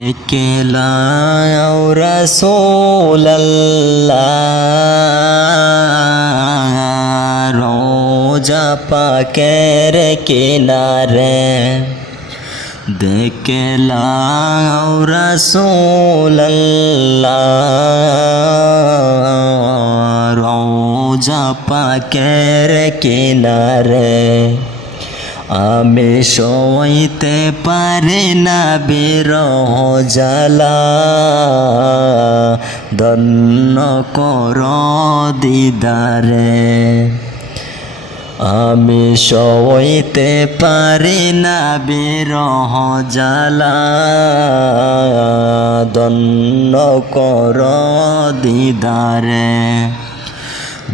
একলা রসোল্লাহ রোজা পাকের কিনারে। দেখলা রসোল্লাহ রোজা পাকের কিনারে। আমি সইতে পারে না বিরহ জ্বালা। দন্ন কর দিদারে। আমি সইতে পারি না বিরহ জ্বালা। দন্ন কর দিদারে।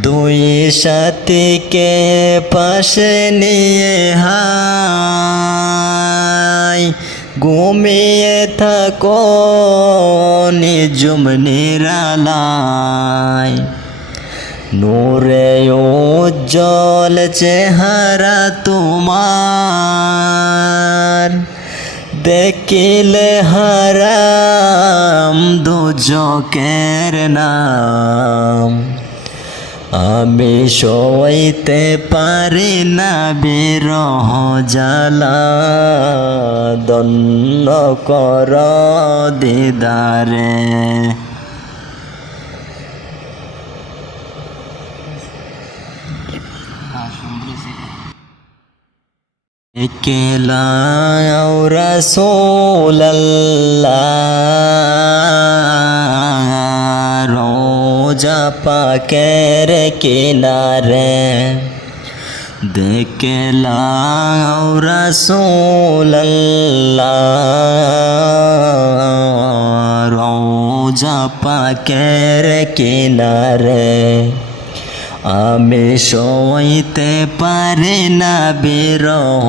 দুই সাথীকে পাশে নিয়ে হাই। ঘুমিয়ে থাকো নিজুম নিরালায়। নূরে উজ্জ্বল চেহারা তোমার। দেখিলে হারাম দুজকের নাম। আমি সইতে পারি না বিরহ জ্বালা দন্ন কর দিদারে। একলা রসোল্লাহ রোজা পাকের কিনারে দেখলা রসোল্লাহ রোজা পাকের কিনারে আমি সইতে পারি না বিরহ